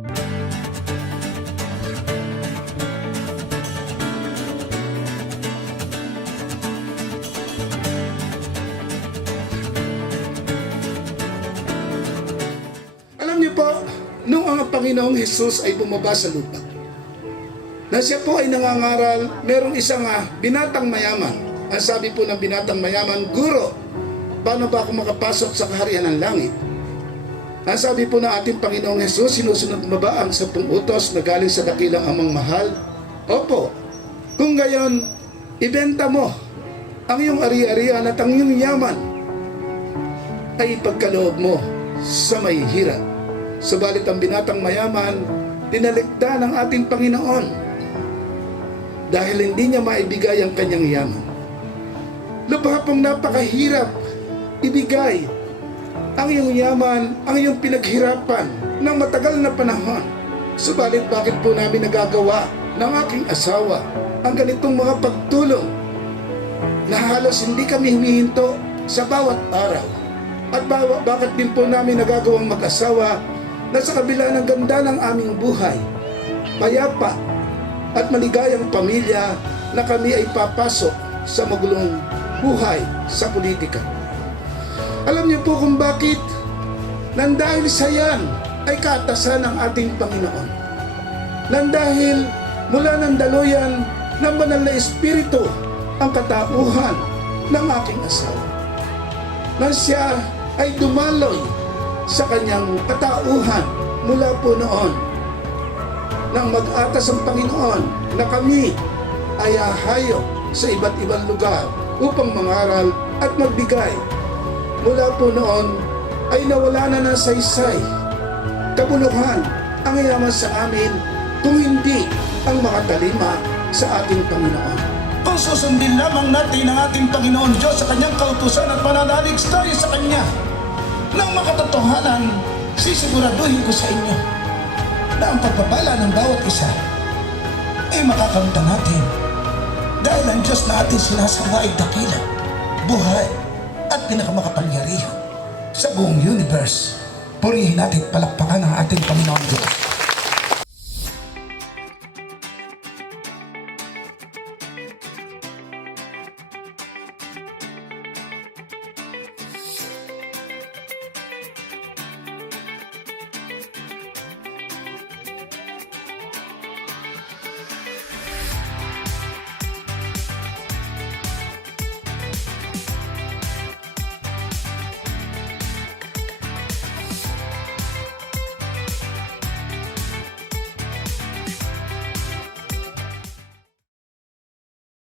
Alam niyo po, nung ang Panginoong Hesus ay bumaba sa lupa, na siya po ay nangangaral, merong isang binatang mayaman. Ang sabi po ng binatang mayaman, "Guro, paano ba ako makapasok sa kaharian ng langit?" Ang sabi po ng ating Panginoong Hesus, sinusunod mo ba ang 10 utos na galing sa dakilang amang mahal? Opo. Kung gayon, ibenta mo ang iyong ari-arian at ang iyong yaman ay ipagkaloob mo sa may hirap. Subalit ang binatang mayaman, dinalikda ng ating Panginoon dahil hindi niya maibigay ang kanyang yaman. Lubha pong napakahirap ibigay ang iyong yaman, ang iyong pinaghirapan ng matagal na panahon. Subalit bakit po namin nagagawa ng aking asawa ang ganitong mga pagtulong na halos hindi kami humihinto sa bawat araw? At bakit din po namin nagagawang mag-asawa na sa kabila ng ganda ng aming buhay, payapa at maligayang pamilya, na kami ay papasok sa magulong buhay sa politika? Alam niyo po kung bakit? Nang dahil sa yan ay kaatasan ng ating Panginoon. Nang dahil mula ng daluyan ng banal na Espiritu ang katauhan ng aking asawa. Nang siya ay dumaloy sa kanyang katauhan mula po noon, nang mag-atas ang Panginoon na kami ay hahayo sa iba't ibang lugar upang mangaral at magbigay. Mula po noon ay nawala na ng saysay, kabuluhan ang yaman sa amin kung hindi ang makatalima sa ating Panginoon. Kung susundin lamang natin ang ating Panginoon Diyos sa kanyang kautusan at mananalig tayo sa Kanya ng makatotohanan, sisiguraduhin ko sa inyo na ang pagpapala ng bawat isa ay makakamtan natin, dahil ang Diyos na ating sinasamba ay dakila, buhay at pinakamakapangyarihan sa buong universe. Purihin natin, palakpakan ang ating Panginoon Diyos.